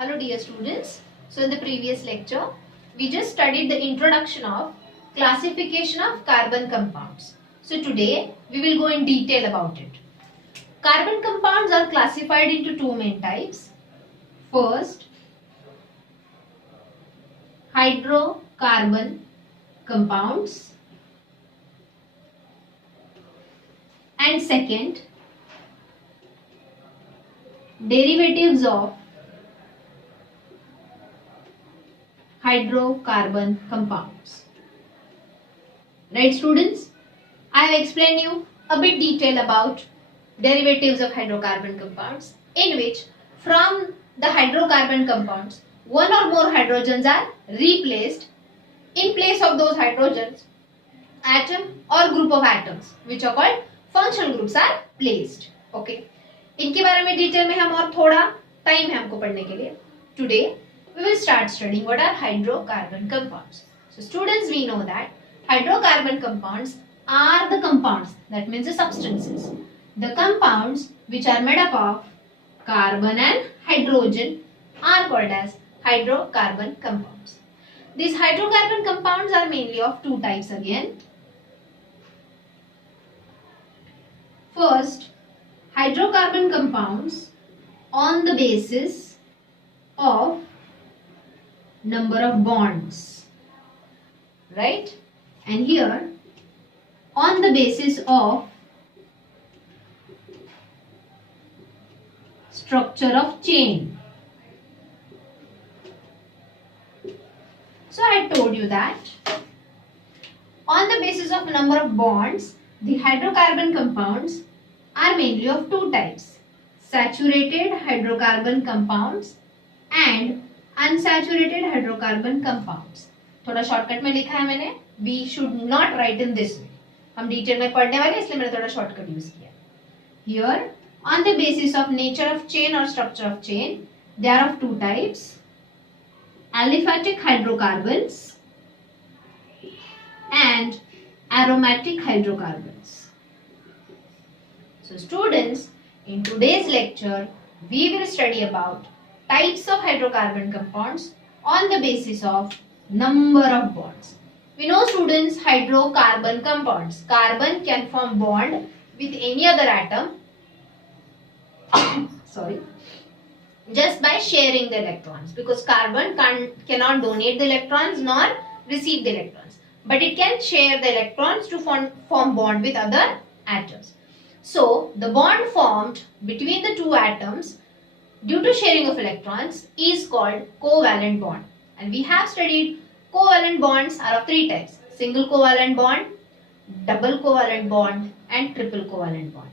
Hello dear students. So in the previous lecture, we just studied the introduction of classification of carbon compounds. So today we will go in detail about it. Carbon compounds are classified into two main types. First, hydrocarbon compounds, and second, derivatives of hydrocarbon compounds. Right students? I have explained you a bit detail about derivatives of hydrocarbon compounds, in which from the hydrocarbon compounds one or more hydrogens are replaced. In place of those hydrogens, atom or group of atoms which are called functional groups are placed. Okay. इनके बारे में detail में हम और थोड़ा time है हमको पढ़ने के लिए. Today we will start studying what are hydrocarbon compounds. So students, we know that hydrocarbon compounds are the compounds, that means the substances, the compounds which are made up of carbon and hydrogen are called as hydrocarbon compounds. These hydrocarbon compounds are mainly of two types again. First, hydrocarbon compounds on the basis of number of bonds, right? And here on the basis of structure of chain. So I told you that on the basis of number of bonds, the hydrocarbon compounds are mainly of two types: saturated hydrocarbon compounds and unsaturated hydrocarbon compounds. थोड़ा shortcut में लिखा है मैंने. We should not write in this way. हम detail में पढ़ने वाले इसलिए मैंने थोड़ा शॉर्टकट यूज किया. Here, on the basis of nature of chain or structure of chain, they are of two types: aliphatic hydrocarbons and aromatic hydrocarbons. So students, in today's lecture, we will study about types of hydrocarbon compounds on the basis of number of bonds. We know students, hydrocarbon compounds, carbon can form bond with any other atom sorry, just by sharing the electrons, because carbon cannot donate the electrons nor receive the electrons, but it can share the electrons to form bond with other atoms. So the bond formed between the two atoms due to sharing of electrons is called covalent bond. And we have studied covalent bonds are of three types: single covalent bond, double covalent bond and triple covalent bond.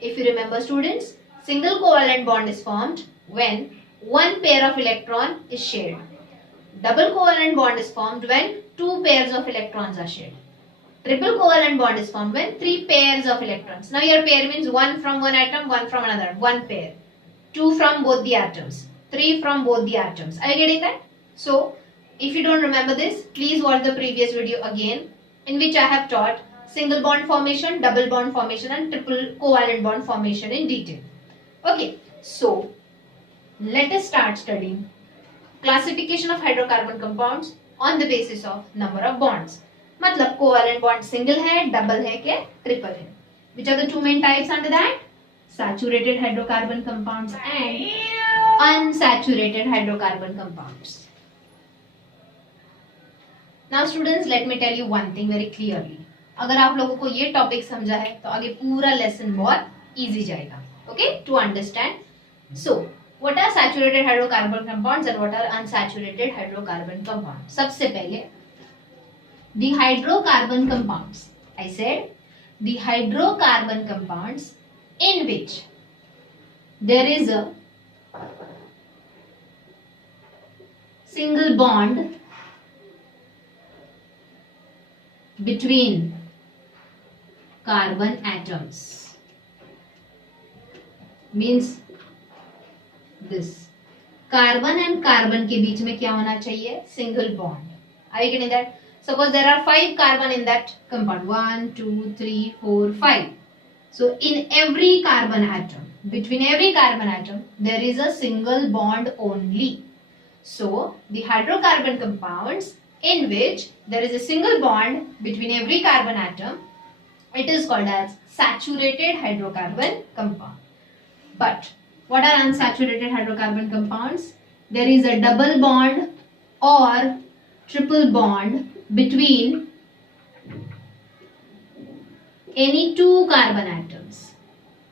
If you remember students, single covalent bond is formed when one pair of electron is shared. Double covalent bond is formed when two pairs of electrons are shared. Triple covalent bond is formed when three pairs of electrons. Now here pair means one from one atom, one from another, one pair. Two from both the atoms, three from both the atoms. Are you getting that? So if you don't remember this, please watch the previous video again, in which I have taught single bond formation, double bond formation and triple covalent bond formation in detail. Okay, so let us start studying classification of hydrocarbon compounds on the basis of number of bonds. मतलब covalent bond single है, double है क्या, triple है. Which are the two main types under that? Saturated hydrocarbon compounds and unsaturated hydrocarbon compounds. Now students, let me tell you one thing very clearly. अगर आप लोगों को ये टॉपिक समझा है तो आगे पूरा लेसन बहुत इजी जाएगा. Okay, to understand. So, what are saturated hydrocarbon compounds and what are unsaturated hydrocarbon compounds? सबसे पहले the hydrocarbon compounds. I said the hydrocarbon compounds in which there is a single bond between carbon atoms. Means this. Carbon and carbon के बीच में क्या होना चाहिए? Single bond. Are you getting that? Suppose there are 5 carbon in that compound. 1, 2, 3, 4, 5. So in every carbon atom, between every carbon atom there is a single bond only. So the hydrocarbon compounds in which there is a single bond between every carbon atom, it is called as saturated hydrocarbon compound. But what are unsaturated hydrocarbon compounds? There is a double bond or triple bond between any two carbon atoms.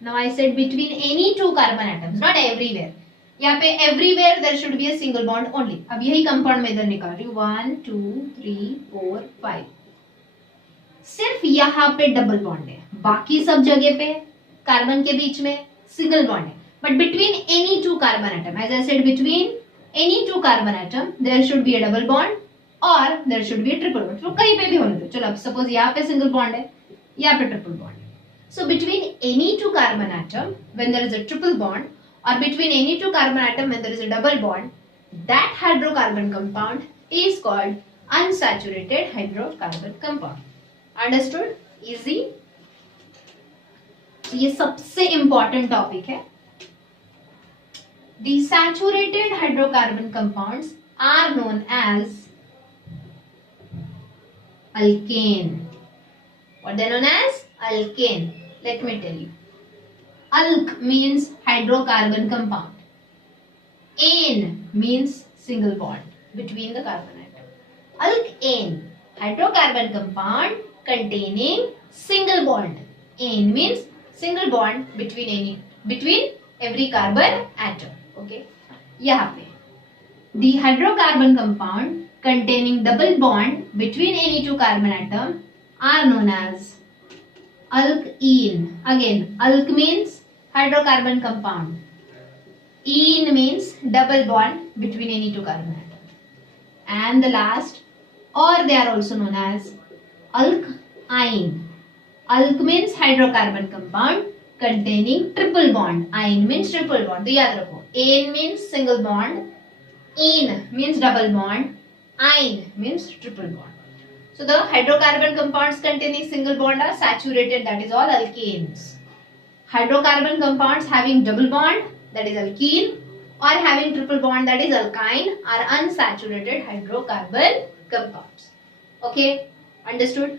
Now I said between any two carbon atoms, not everywhere. यहाँ पे everywhere there should be a single bond only. अब यही compound में इधर निकाल रही हूँ 1 2 3 4 5. सिर्फ यहाँ पे डबल बॉन्ड है, बाकी सब जगह पे कार्बन के बीच में सिंगल बॉन्ड है. But between any two carbon atom, as I said between any two carbon atom there should be a double bond और there should be a triple bond. तो कहीं पे भी होने दो. चलो अब सपोज यहाँ पे सिंगल बॉन्ड है, यहाँ पे ट्रिपल बॉन्ड है. So between any two carbon atom when there is a triple bond or between any two carbon atom when there is a double bond, that hydrocarbon compound is called unsaturated hydrocarbon compound. Understood? Easy? ये सबसे important topic है. The saturated hydrocarbon compounds are known as alkane. What they are known as? Alkane. Let me tell you. Alk means hydrocarbon compound. Ane means single bond between the carbon atom. Alkane, hydrocarbon compound containing single bond. Ane means single bond between every carbon atom. Okay. यहाँ पे the hydrocarbon compound containing double bond between any two carbon atom are known as alkene. Again, alk means hydrocarbon compound. Ene means double bond between any two carbon atom. And the last, or they are also known as alkyne. Alk means hydrocarbon compound containing triple bond. Ine means triple bond. तो याद रखो. Ane means single bond. Ene means double bond. Ine means triple bond. So the hydrocarbon compounds containing single bond are saturated, that is all alkanes. Hydrocarbon compounds having double bond, that is alkene, or having triple bond, that is alkyne, are unsaturated hydrocarbon compounds. Okay, understood?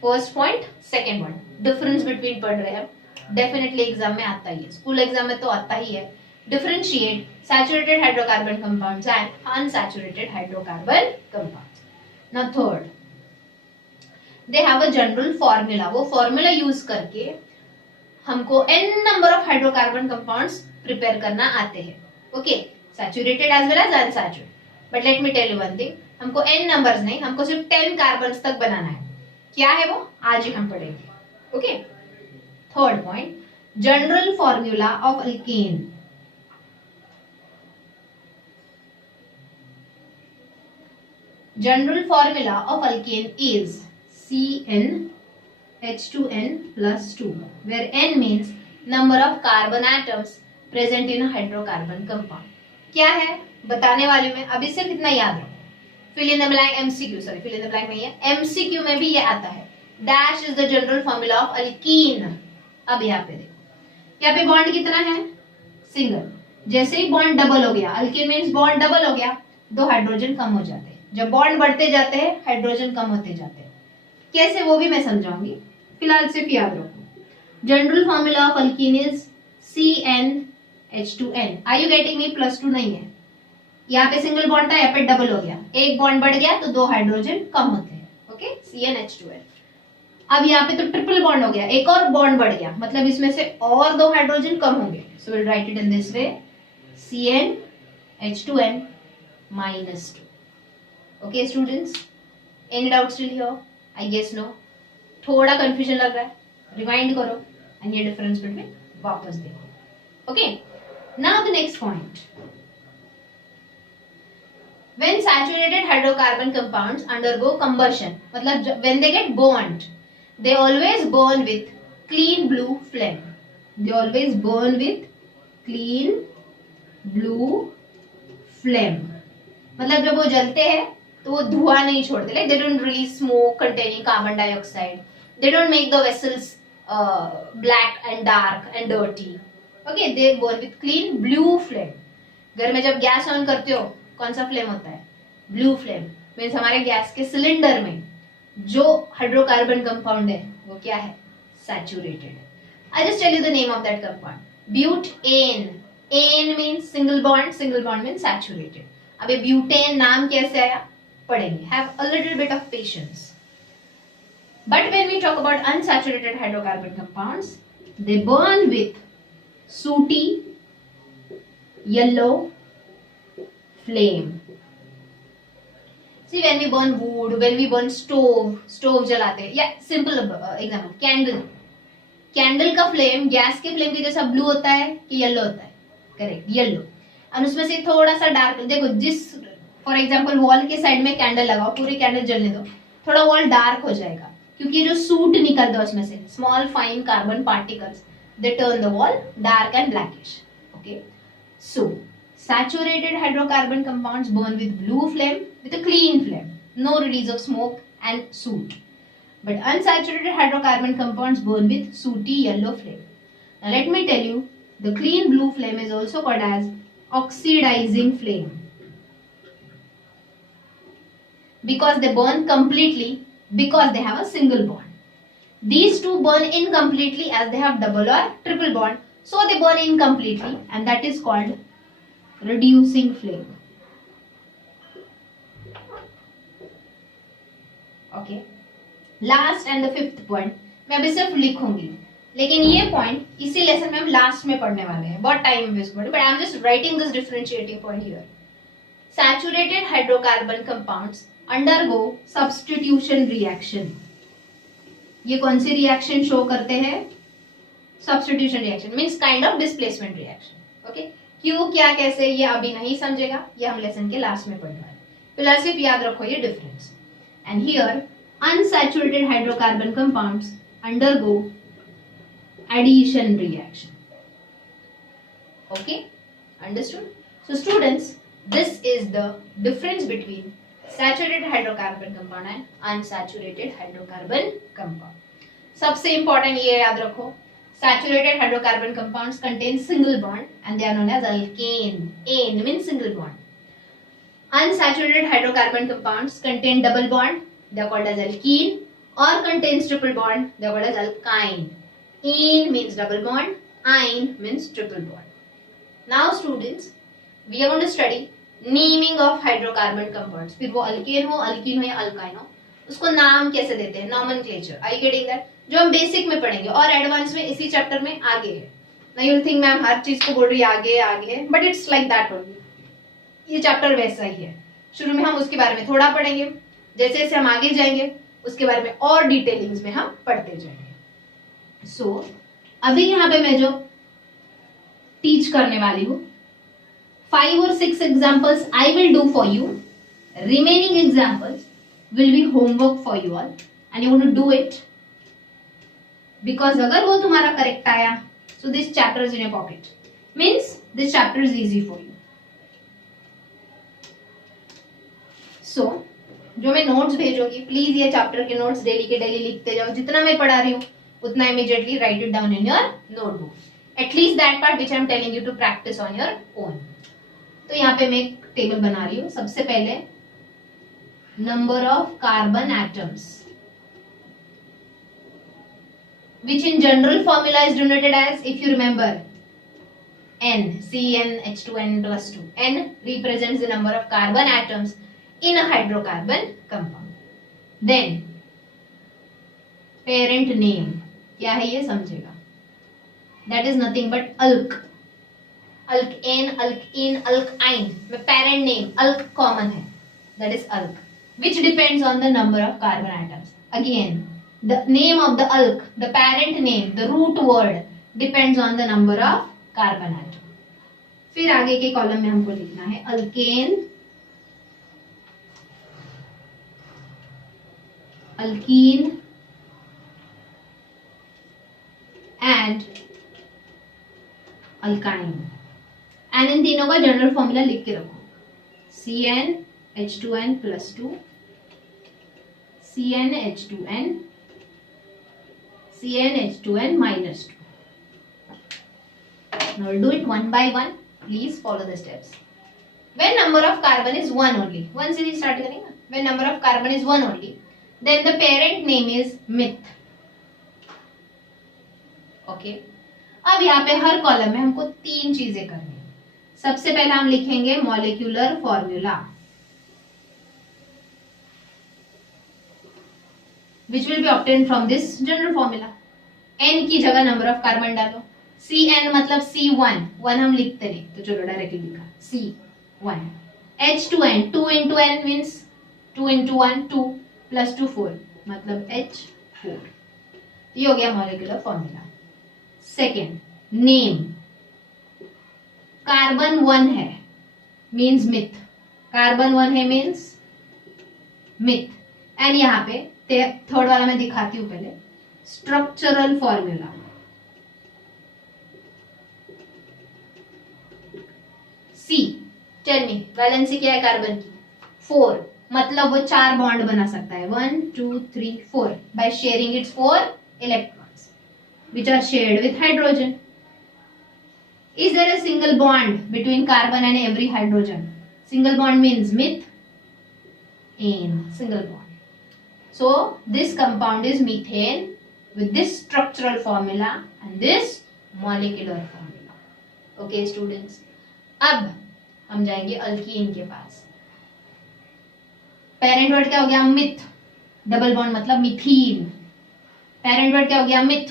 First point, second one. Difference between पढ़ रहे हैं. Definitely exam में आता ही है. School exam में तो आता ही है. Differentiate saturated hydrocarbon compounds and unsaturated hydrocarbon compounds. Now third. They have a general formula. वो formula use करके हमको n number of hydrocarbon compounds prepare करना आते हैं. Okay, saturated as well as unsaturated. But let me tell you one thing. हमको n numbers नहीं, हमको सिर्फ 10 carbons तक बनाना है. क्या है वो? आज ही हम पढ़ेंगे. Okay. Third point. General formula of alkane. General formula of alkane is CnH2n plus 2, where N means number of carbon atoms present in a hydrocarbon compound. क्या है बताने वाली हूँ मैं, अभी सिर्फ इतना याद रखो. Fill in the blank MCQ, sorry fill in the blank नहीं है, MCQ में भी ये आता है. Dash is the general formula of alkene. अब यहाँ पे देखो, यहाँ पे बॉन्ड कितना है? सिंगल. जैसे ही बॉन्ड डबल हो गया, alkene means बॉन्ड डबल हो गया, 2 हाइड्रोजन कम हो जाते हैं. जब बॉन्ड बढ़ते जाते हैं हाइड्रोजन कम होते जाते हैं. कैसे वो भी मैं समझाऊंगी, फिलहाल सिर्फ याद रखो. General formula of alkene is CnH2n. Are you getting me? +2 नहीं है, यहाँ पे सिंगल बॉन्ड था, यहाँ पे डबल हो गया, एक बॉन्ड बढ़ गया तो 2 हाइड्रोजन कम होते हैं. Okay, CnH2n. अब यहाँ पे तो ट्रिपल बॉन्ड हो गया, एक और बॉन्ड बढ़ गया, मतलब इसमें से और 2 हाइड्रोजन कम होंगे. So will write it in this way, CnH2n -2. Okay students, any doubt still here? I guess no. थोड़ा कंफ्यूजन लग रहा है, रिवाइंड करो एंड ये डिफरेंस बिटवीन वापस देखो. Okay, now the next point. When saturated hydrocarbon compounds undergo combustion, मतलब when they get burned, they always burn with clean blue flame. They always burn with clean blue flame. मतलब जब वो जलते हैं तो वो धुआं नहीं छोड़ते. Like they don't release smoke containing carbon dioxide. They don't make the vessels black and dark and dirty. Okay, they burn with clean blue flame. घर में जब गैस ऑन करते हो कौन सा फ्लेम होता है? Blue flame. मीन्स हमारे गैस के सिलेंडर में जो हाइड्रोकार्बन कंपाउंड है वो क्या है? Saturated. I just tell you the name of that compound, butane. Ane means single bond means saturated. अब ये ब्यूटेन नाम कैसे आया पढ़ेंगे. Have a little bit of patience. But when we talk about unsaturated hydrocarbon compounds, they burn with sooty yellow flame. See, when we burn wood, when we burn stove जलाते हैं, या simple example, candle का flame gas के flame के जैसा blue होता है कि येलो होता है? Correct, yellow. और उसमें से थोड़ा सा डार्क, देखो जिस फॉर एग्जांपल वॉल के साइड में कैंडल लगाओ, पूरी कैंडल जलने दो, थोड़ा वॉल डार्क हो जाएगा क्योंकि जो सूट निकलता है उसमें से small fine carbon particles, they turn the wall dark and blackish. Okay, so saturated hydrocarbon compounds burn with blue flame with a clean flame, no release of smoke and soot. But unsaturated hydrocarbon compounds burn with sooty yellow flame. Now let me tell you, the clean blue flame is also called as oxidizing flame because they burn completely, because they have a single bond. These two burn incompletely as they have double or triple bond, so they burn incompletely, and that is called reducing flame. Okay, last and the fifth point मैं अभी सिर्फ लिखूंगी, लेकिन ये point इसी lesson में हम last में पढ़ने वाले हैं, बहुत टाइम वेस्ट पढ़े, but I am just writing this differentiating point here. Saturated hydrocarbon compounds undergo substitution reaction. ये कौन सी रिएक्शन शो करते हैं? Substitution reaction means kind of displacement reaction. Okay, क्यों, क्या, कैसे, ये अभी नहीं समझेगा, ये हम लेसन के लास्ट में पढ़ने वाले. फिलहाल सिर्फ याद रखो ये difference. And here unsaturated hydrocarbon compounds undergo addition reaction. Okay, understood? So students, this is the difference between saturated hydrocarbon compound and unsaturated hydrocarbon compound. सबसे important ये याद रखो, saturated hydrocarbon compounds contain single bond and they are known as alkane. Ane means single bond. Unsaturated hydrocarbon compounds contain double bond, they are called as alkene, or contains triple bond, they are called as alkyne. Ene means double bond, ine means triple bond. Now students, we are going to study naming of hydrocarbon compounds. फिर वो alkane हो, alkene हो या alkyne हो, उसको नाम कैसे देते हैं, nomenclature. Are you getting that? जो हम बेसिक में पढ़ेंगे और एडवांस में इसी चैप्टर में आगे है. Now you will think ma'am हर चीज को बोल रही है आगे है, but it's like that only. ये चैप्टर वैसा ही है. शुरू में हम उसके बारे में थोड़ा पढ़ेंगे, जैसे जैसे हम आगे जाएंगे उसके बारे में और डिटेलिंग्स में हम पढ़ते जाएंगे. सो अभी यहाँ पे मैं जो टीच करने वाली हूँ 5 or 6 examples I will do for you. Remaining examples will be homework for you all and you want to do it, because अगर वो तुम्हारा करेक्ट आया so this chapter is in your pocket, means this chapter is easy for you. So जो मैं notes भेजूंगी please ये chapter के notes daily के डेली लिखते जाओ. जितना मैं पढ़ा रही हूँ उतना immediately write it down in your notebook, at least that part which I am telling you to practise on your own. तो यहाँ पे मैं एक टेबल बना रही हूँ. सबसे पहले number of carbon atoms which in general formula is denoted as, if you remember, N, CnH2n+2. N represents the number of carbon atoms in a hydrocarbon compound. Then parent name क्या है ये समझेगा. That is nothing but alk. Alkane, alkene, alkyne में parent name alk common है, that is alk, which depends on the number of carbon atoms. Again, the name of the alk, the parent name, the root word depends on the number of carbon atom. फिर आगे के column में हमको लिखना है alkane, alkene and alkyne. And in तीनों का general formula लिख के रखो. CnH2n+2, CnH2n, CnH2n-2. Now we'll do it one by one. Please follow the steps. When number of carbon is one only, one से ही start करेंगे. When number of carbon is one only, then the parent name is meth. Okay. अब यहाँ पे हर column में हमको 3 चीजें करनी है. सबसे पहले हम लिखेंगे molecular formula, which will be obtained from this general formula. n की जगह नंबर ऑफ कार्बन डालो. Cn मतलब C1, 1 हम लिखते नहीं तो चलो डायरेक्टली लिखा C1. H2n, 2 into n means 2 into 1 2 plus 2 4 मतलब H4. ये हो गया molecular formula. Second, name. Carbon 1 है मीन्स मिथ. कार्बन 1 है मीन्स मिथ. एंड यहाँ पे थर्ड वाला मैं दिखाती हूँ पहले. Structural formula. See, tell me valency क्या है कार्बन की? 4. मतलब वो 4 बॉन्ड बना सकता है. 1 2 3 4 by sharing it's 4 electrons which are shared with hydrogen. Is there a single bond between carbon and every hydrogen? Single bond means methane. Single bond. So this compound is methane with this structural formula and this molecular formula. Okay students. अब हम जाएंगे alkyne के पास. Parent word क्या हो गया? Myth. Double bond मतलब मिथीन. Parent word क्या हो गया? मिथ.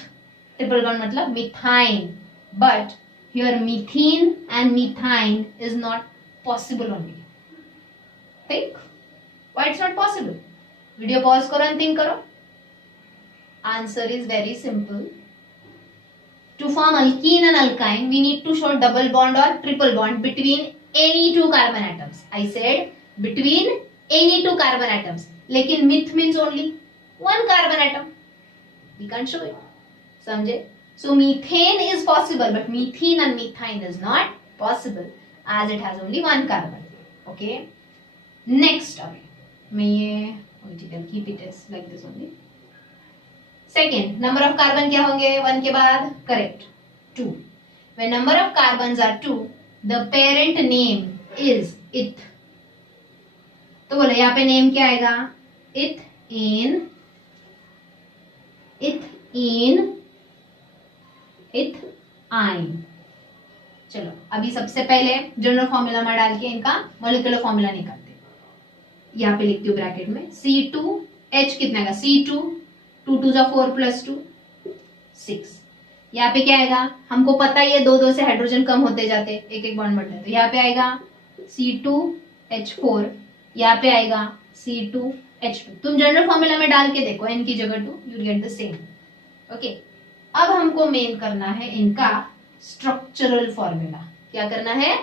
ट्रिपल बॉन्ड मतलब methyne. But here methane and methyne is not possible only. Think why it's not possible. Video pause करो एंड थिंक करो. Answer is very simple. To form alkene and alkyne, we need to show double bond or triple bond between any 2 carbon atoms. I said between any 2 carbon atoms. लेकिन myth means only 1 carbon atom. We can't show it. समझे? So methane is possible, but methane and methine is not possible as it has only 1 carbon. Okay. Next, मैं ये keep it as like this only. Second, number of carbon क्या होंगे 1 के बाद? Correct, 2. When number of carbons are 2, the parent name is eth. तो बोलो यहाँ पे नेम क्या आएगा? Ethane, ethane, ethyne. चलो अभी सबसे पहले जनरल फॉर्मूला में डाल के इनका मॉलिक्यूलर फॉर्मूला निकालते. यहाँ पे लिखती हूँ ब्रैकेट में C2H कितना का? C2 2 2 जा 4 प्लस 2 6. यहाँ पे क्या आएगा? हमको पता ही है 2 2 से हाइड्रोजन कम होते जाते, एक एक बॉन्ड बढ़ता है. तो यहाँ पे आएगा C2H4. यहाँ पे आएगा C2H2. तुम जनरल फॉर्मूला में डाल के देखो n की जगह 2, you get the same. Okay. अब हमको मेन करना है इनका स्ट्रक्चरल फॉर्मूला. क्या करना है?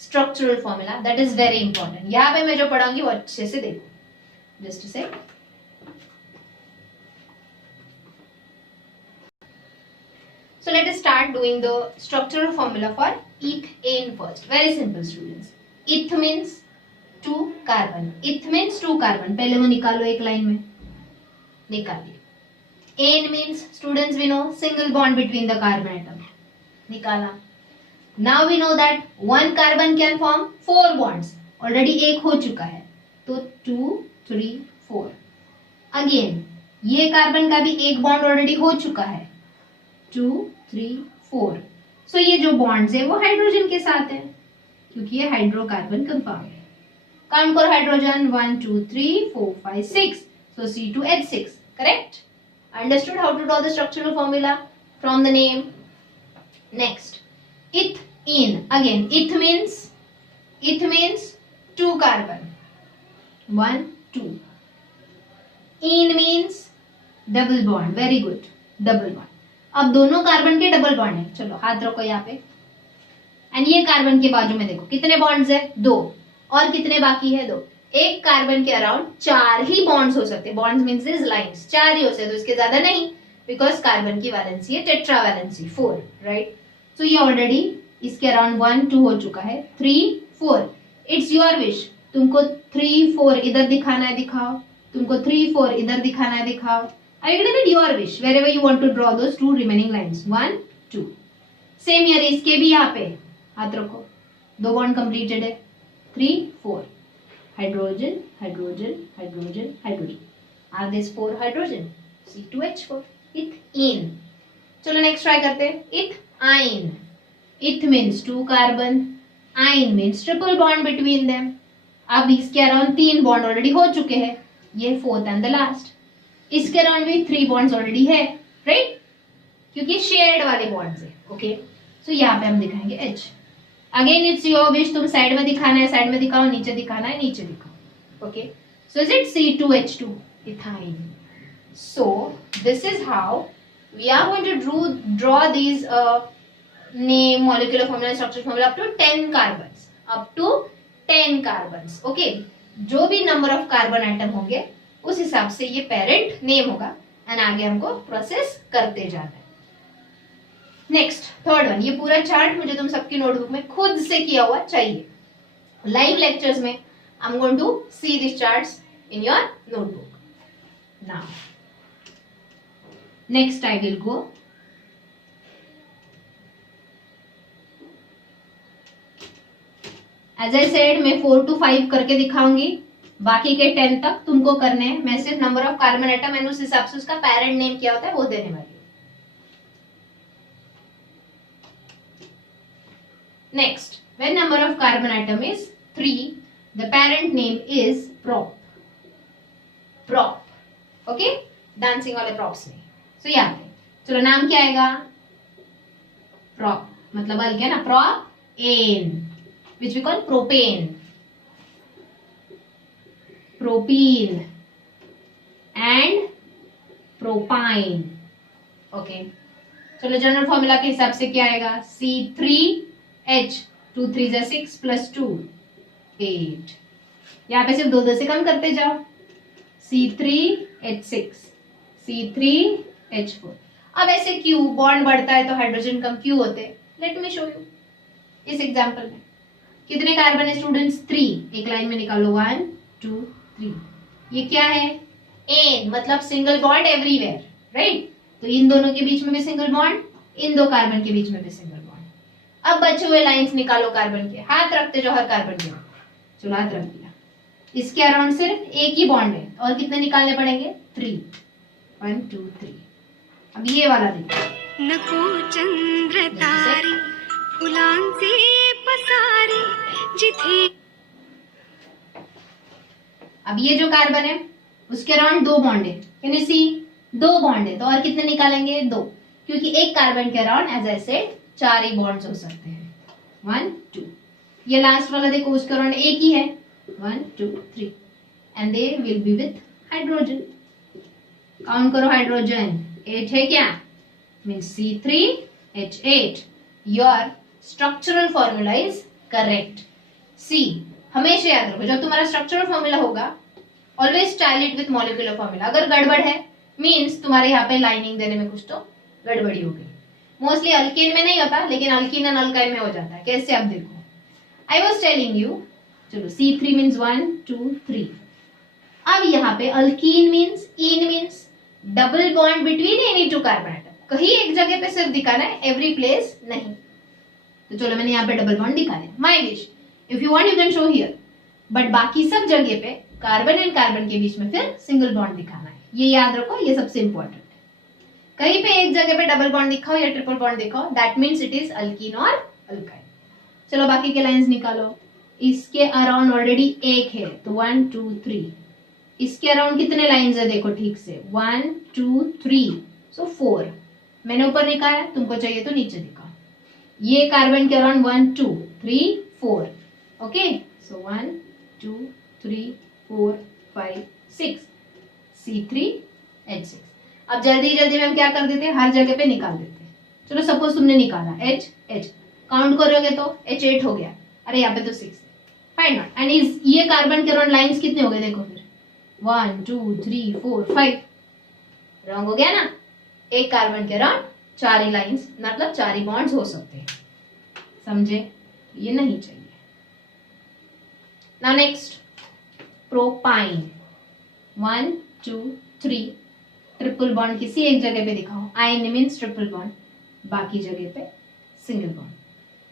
Structural formula. That is very important. यहाँ पे मैं जो पढ़ाऊंगी वो अच्छे से देखो. Just a second. So let us start doing the structural formula for ethane first. Very simple students. Eth means 2 carbon. Eth means 2 carbon. पहले वो निकालो एक लाइन में. निकालिए. Ane means students we know single bond between the carbon atom. निकाला. Now we know that 1 carbon can form 4 bonds. Already एक हो चुका है. तो 2 3 4. Again ये कार्बन का भी एक बॉन्ड ऑलरेडी हो चुका है. 2 3 4. सो ये जो बॉन्ड्स है वो हाइड्रोजन के साथ है क्योंकि ये हाइड्रोकार्बन कंपाउंड है. काउंट करो hydrogen 1 2 3 4 5 6. So C2H6. Correct. Understood how to draw the structural formula from the name. Next, ethene. Again eth means 2 carbon. 1 2. Ene means double bond. Very good, double bond. अब दोनों carbon के double bond है. चलो हाथ रखो यहाँ पे. And ये कार्बन के बाजू में देखो कितने बॉन्ड्स है? 2. और कितने बाकी है? 2. एक कार्बन के अराउंड 4 ही बॉन्ड्स हो सकते हैं. बॉन्ड्स मींस दिस लाइंस 4 ही हो सकते हैं, तो इसके ज्यादा नहीं, बिकॉज कार्बन की वैलेंसी है टेट्रा वैलेंसी 4, राइट. तो ये ऑलरेडी इसके अराउंड 1 2 हो चुका है. 3 4. It's your wish. तुमको 3 4 इधर दिखाना है दिखाओ, तुमको 3 4 इधर दिखाना है दिखाओ. Are you getting it? Your wish. Wherever you want to draw those 2 remaining lines. 1 2. Same year इसके भी यहाँ पे हाथ रखो, 2 बॉन्ड कंप्लीटेड है, 3 4 hydrogen hydrogen hydrogen hydrogen, are this 4 hydrogen, C2H4 ethene. चलो नेक्स्ट ट्राई करते हैं, ethyne. Eth means 2 carbon, yne means triple bond between them. अब इसके अराउंड 3 बॉन्ड ऑलरेडी हो चुके हैं, ये 4th एंड द लास्ट। इसके अराउंड भी 3 बॉन्ड्स ऑलरेडी है, राइट, क्योंकि शेयर्ड वाले बॉन्ड्स है। ओके, सो यहाँ पे हम दिखाएंगे H। Again it's your wish, तुम साइड में दिखाना है साइड में दिखाओ, नीचे दिखाना है नीचे दिखाओ। Okay, so is it C2H2 ethyne. So this is how we are going to draw these name, molecular formula, structure formula up to 10 carbons, up to 10 carbons. Okay, जो भी नंबर ऑफ कार्बन एटम होंगे उस हिसाब से ये parent name होगा and आगे हमको प्रोसेस करते जाना है। नेक्स्ट थर्ड वन, ये पूरा चार्ट मुझे तुम सबकी नोटबुक में खुद से किया हुआ चाहिए। लाइव लेक्चर्स में I am going to see this charts in your notebook. Now next I will go as I said, मैं 4 to 5 करके दिखाऊंगी, बाकी के 10 तक तुमको करने हैं। मैं सिर्फ number of carbon atom and उस हिसाब से उसका पेरेंट नेम क्या होता है वो देने वाली हूँ। Next, when number of carbon atom is 3, the parent name is prop. prop, okay, dancing वाले प्रॉप्स नहीं। सो यहाँ पे चलो नाम क्या आएगा, prop मतलब हल्के है ना, propane, which we call propane, propene and propine. Okay, चलो जनरल फॉर्मूला के हिसाब से क्या आएगा, C3H, 2 3 6 plus 2 8। यहाँ पे सिर्फ 2 से कम करते जाओ, C3H6 C3H4। अब ऐसे क्यों, बॉन्ड बढ़ता है तो हाइड्रोजन कम क्यों होते हैं, लेट मी शो यू। इस एग्जाम्पल में कितने कार्बन है स्टूडेंट्स, 3। एक लाइन में निकालो, 1 2 3। ये क्या है, एन मतलब सिंगल बॉन्ड एवरीवेयर, राइट। तो इन दोनों के बीच में भी सिंगल बॉन्ड, इन 2 कार्बन के बीच में भी सिंगल बॉन्ड। अब बचे हुए लाइंस निकालो कार्बन के, हाथ रखते जाओ हर कार्बन के। चलो हाथ रख दिया, इसके अराउंड सिर्फ एक ही बॉन्ड है और कितने निकालने पड़ेंगे, 3, 1 2 3। अब ये वाला देखो, नको चंद्र तारे फुलांचे पसारे जिथे। अब ये जो कार्बन है उसके अराउंड 2 बॉन्ड है, कैन यू सी, 2 बॉन्ड है, तो और कितने निकालेंगे, 2, क्योंकि एक कार्बन के अराउंड एज आई सेड 4 ही बॉन्ड्स हो सकते हैं, 1 2। ये लास्ट वाला देखो, उसके अराउंड एक ही है, 1 2 3 and they will be with hydrogen. Count करो हाइड्रोजन, 8 है क्या, means C3H8। Your structural formula is correct. See, हमेशा याद रखो जब तुम्हारा स्ट्रक्चरल फॉर्मूला होगा always style it with molecular formula. अगर गड़बड़ है मींस तुम्हारे यहाँ पे लाइनिंग देने में कुछ तो गड़बड़ी हो गई। मोस्टली अल्कीन में नहीं होता, लेकिन अल्कीन एंड अल्काइन में हो जाता है। कैसे, आप देखो, आई वॉज टेलिंग यू। चलो C3 मीन्स 1 2 3। अब यहाँ पे alkene means, ene means double bond between any 2 carbon atom. कहीं एक जगह पे सिर्फ दिखाना है, एवरी प्लेस नहीं। तो चलो मैंने यहाँ पे डबल बॉन्ड दिखाने, my wish, if you want you can show here, but बाकी सब जगह पे कार्बन एंड कार्बन के बीच में फिर सिंगल बॉन्ड दिखाना है। ये याद रखो, ये सबसे इंपॉर्टेंट है। कहीं पे एक जगह पे डबल बॉन्ड दिखाओ या ट्रिपल बॉन्ड दिखाओ, that means it is alkyne और अल्काइन। चलो बाकी के लाइंस निकालो। इसके अराउंड ऑलरेडी एक है तो 1 2 3। इसके अराउंड कितने लाइंस है देखो ठीक से, 1 2 3, सो 4। मैंने ऊपर निकाला, तुमको चाहिए तो नीचे दिखाओ। ये कार्बन के अराउंड 1 2 3 4। ओके, सो 1 2 3 4 5 6 C3H6। अब जल्दी जल्दी में हम क्या कर देते हैं, हर जगह पे निकाल देते हैं। चलो सपोज तुमने निकाला H H, काउंट करोगे तो H8 हो गया, अरे यहाँ पे तो 6 है, फाइंड आउट। एंड ये कार्बन के अराउंड लाइंस कितने हो गए देखो फिर, 1 2 3 4 5। रॉन्ग हो गया ना, एक कार्बन के अराउंड 4 ही लाइंस, मतलब 4 ही बॉन्ड्स हो सकते हैं, समझे, ये नहीं चाहिए। Now next, propyne, 1 2 3। Triple bond किसी एक जगह पे दिखाओ, आइन मीन्स ट्रिपल बॉन्ड, बाकी जगह पे सिंगल बॉन्ड।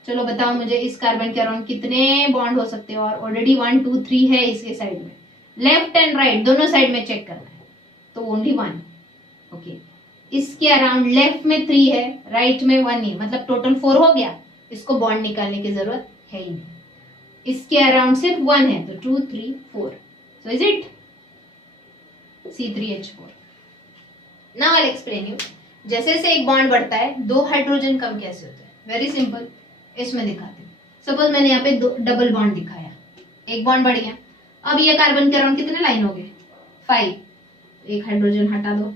चलो बताओ मुझे इस कार्बन के अराउंड कितने बॉन्ड हो सकते हैं, और ऑलरेडी 1 2 3 है इसके साइड में, लेफ्ट एंड राइट दोनों साइड में चेक करना है, तो ओनली 1। ओके, इसके अराउंड लेफ्ट में 3 है, राइट में 1 ही, मतलब टोटल 4 हो गया। इसको बॉन्ड निकालने की जरूरत है ही नहीं। इसके अराउंड सिर्फ 1 है, तो 2 3 4, सो is it C3H4। Now I will explain you. जैसे जैसे एक बॉन्ड बढ़ता है, 2 हाइड्रोजन कम कैसे होता है? वेरी सिंपल, इसमें दिखाते हैं। सपोज मैंने यहाँ पे डबल बॉन्ड दिखाया, एक बॉन्ड बढ़ गया। अब ये कार्बन के अराउंड कितने लाइन हो गए? 5, एक हाइड्रोजन हटा दो।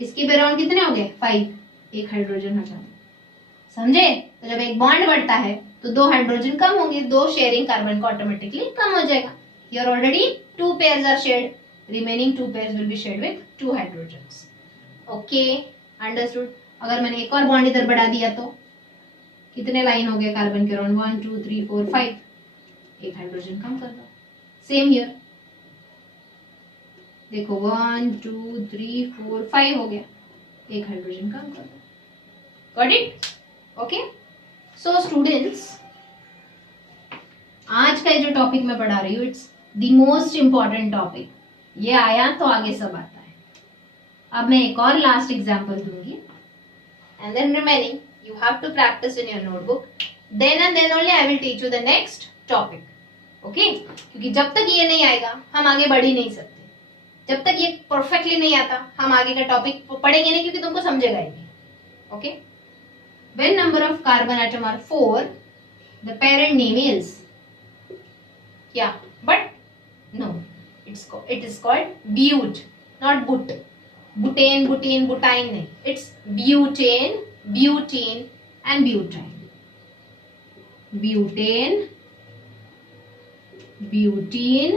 इसके भी अराउंड कितने हो गए? 5, एक हाइड्रोजन हटा दो। समझे? तो जब एक बॉन्ड बढ़ता है तो 2 हाइड्रोजन कम होंगे, 2 शेयरिंग कार्बन का ऑटोमेटिकली कम हो जाएगा। Here already 2 pairs are shared, remaining 2 pairs will be shared with 2 hydrogens. Okay, understood. अगर मैंने एक और बॉन्ड इधर बढ़ा दिया तो कितने लाइन हो गए कार्बन के अराउंड? 1 2 3 4 5, एक हाइड्रोजन कम कर दो। सेम हियर, देखो 1 2 3 4 5 हो गया, एक हाइड्रोजन कम कर दो। Got it? Okay, so students, आज का जो टॉपिक मैं पढ़ा रही हूँ, it's the most important topic. ये आया तो आगे सब आता है। अब मैं एक और लास्ट एग्जांपल दूंगी, and then remaining you have to practice in your notebook, then and then only I will teach you the next topic. Okay? क्योंकि जब तक ये नहीं आएगा हम आगे बढ़ ही नहीं सकते। जब तक ये परफेक्टली नहीं आता हम आगे का टॉपिक पढ़ेंगे नहीं, क्योंकि तुमको समझेगा ही नहीं। Okay, when number of carbon atom are 4, the parent name is क्या? But no, it is called bute, not but. Butane, butene, butine नहीं, it's butane, butene and butane. Butane, butene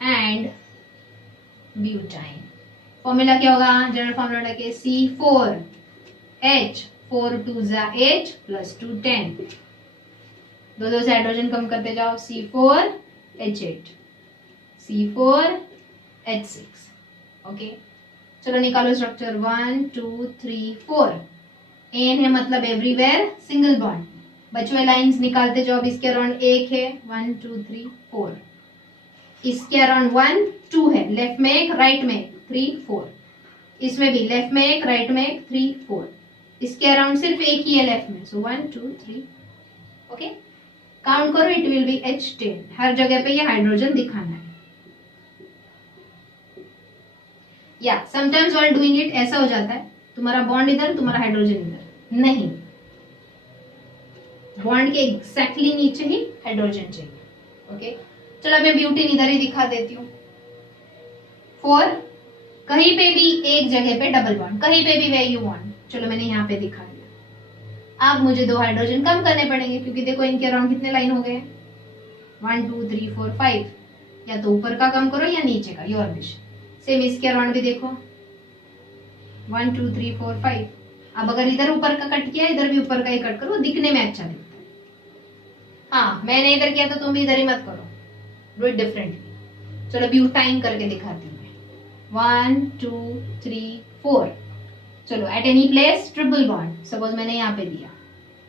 and butane. Formula क्या होगा? General formula लगे C4H, 4 2 8 plus 2 10, दो से hydrogen कम करते जाओ, C4H8, C4H6। Okay, चलो निकालो स्ट्रक्चर 1 2 3 4। एन है मतलब एवरीवेयर सिंगल बॉन्ड। बचे हुए लाइंस निकालते जाओ। अब इसके अराउंड 1 है, 1 2 3 4। इसके अराउंड 1 2 है, लेफ्ट में एक, राइट में 3 4। इसमें भी लेफ्ट में एक, राइट में एक, 3 4। इसके अराउंड सिर्फ एक ही है लेफ्ट में, सो 1 2 3। ओके, काउंट करो, इट विल बी H10। हर जगह पे ये हाइड्रोजन दिखाना है। या समटाइम्स व्हाइल डूइंग इट ऐसा हो जाता है, तुम्हारा बॉन्ड इधर, तुम्हारा हाइड्रोजन इधर। नहीं, बॉन्ड के एग्जैक्टली नीचे ही हाइड्रोजन चाहिए। ओके, चलो मैं ब्यूटेन इधर ही दिखा देती हूँ। 4, कहीं पे भी एक जगह पे डबल बॉन्ड, कहीं पे भी where you want। चलो मैंने यहाँ पे दिखा दिया। अब मुझे 2 हाइड्रोजन कम करने पड़ेंगे, क्योंकि देखो इनके अराउंड कितने लाइन हो गए? 1 2 3 4 5। या तो ऊपर का कम करो या नीचे का, योर विश। सेम इसके अराउंड भी देखो 1 2 3 4 5। अब अगर इधर ऊपर का कट किया, इधर भी ऊपर का ही कट करो, दिखने में अच्छा दिखता है। हाँ, मैंने इधर किया तो तुम भी इधर ही मत करो, डू इट डिफरेंटली। चलो ब्यूटाइन करके दिखाती हूँ मैं। 1 2 3 4। चलो at any place triple bond, suppose मैंने यहाँ पे दिया,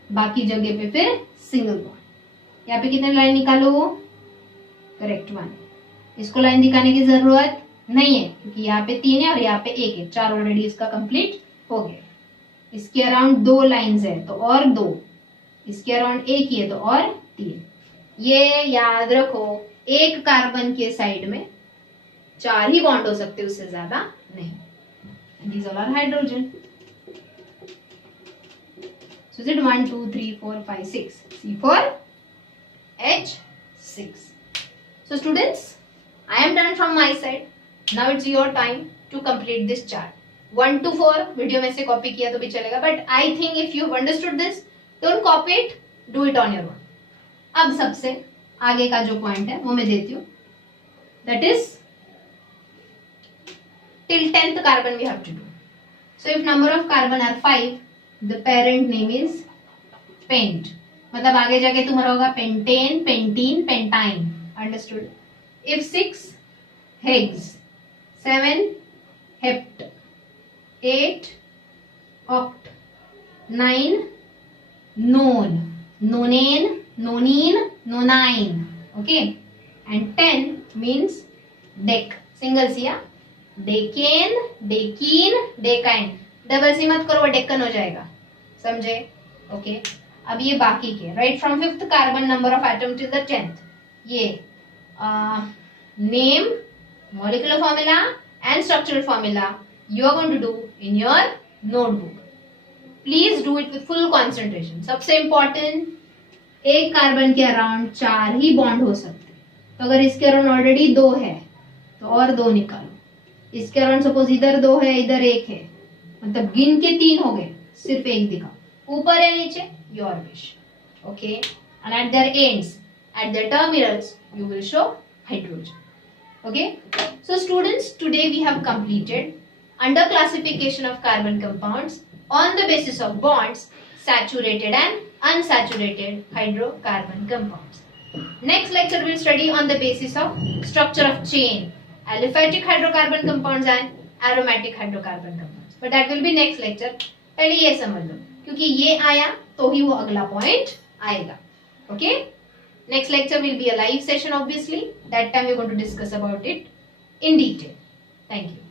बाकी जगह पे फिर सिंगल बॉन्ड। यहाँ पे कितने लाइन निकालो? करेक्ट 1। इसको लाइन दिखाने की जरूरत नहीं है, क्योंकि यहाँ पे 3 है और यहाँ पे 1 है, 4 ऑलरेडी इसका कंप्लीट हो गया। इसके अराउंड 2 लाइंस है तो और 2, इसके अराउंड 1 ही है तो और 3। ये याद रखो, एक कार्बन के साइड में 4 ही बॉन्ड हो सकते, उससे ज्यादा नहीं। These all are hydrogen. So is it 1 2 3 4 5 6? C4H6. So students, I am done from my side. Now it's your time to complete this chart. 1 to 4 video में से कॉपी किया तो भी चलेगा, but I think if you understood this, don't copy it, do it on your own. अब सबसे आगे का जो पॉइंट है वो मैं देती हूँ, that is till 10th carbon we have to do. So if number of carbon are 5, the parent name is pent. मतलब आगे जाके तुम्हारा होगा pentane, pentene, pentyne. Understood? If 6, hex, 7, hept, 8, oct, 9 none, nonane, nonine, nonine. Okay, and 10 means deck. Single C, yeah? Decane, decene, decyne. Double C मत करो, वो डेक्कन हो जाएगा. समझे? ओके. अब ये बाकी के right from 5th carbon number of atom till the 10th. ये name, molecular formula and structural formula you are going to do in your notebook. Please do it with full concentration. सबसे important, एक carbon के around 4 ही bond हो सकते. तो अगर इसके around already 2 है तो और 2 निकालो. इसके अराउंड सपोज इधर 2 है, इधर 1 है, मतलब गिन के 3 हो गए, सिर्फ 1 दिखाओ. ऊपर है नीचे, your wish. Okay. And eight there ends, eight there terminals you will show hydrogen. Okay, so students, today we have completed under classification of carbon compounds on the basis of bonds, saturated and unsaturated hydrocarbon compounds. Next lecture we will study on the basis of structure of chain, aliphatic hydrocarbon compounds and aromatic hydrocarbon compounds. But that will be next lecture. पहले ये समझ लो, क्योंकि ये आया तो ही वो अगला point आएगा. Okay. Next lecture will be a live session, obviously. That time we're going to discuss about it in detail. Thank you.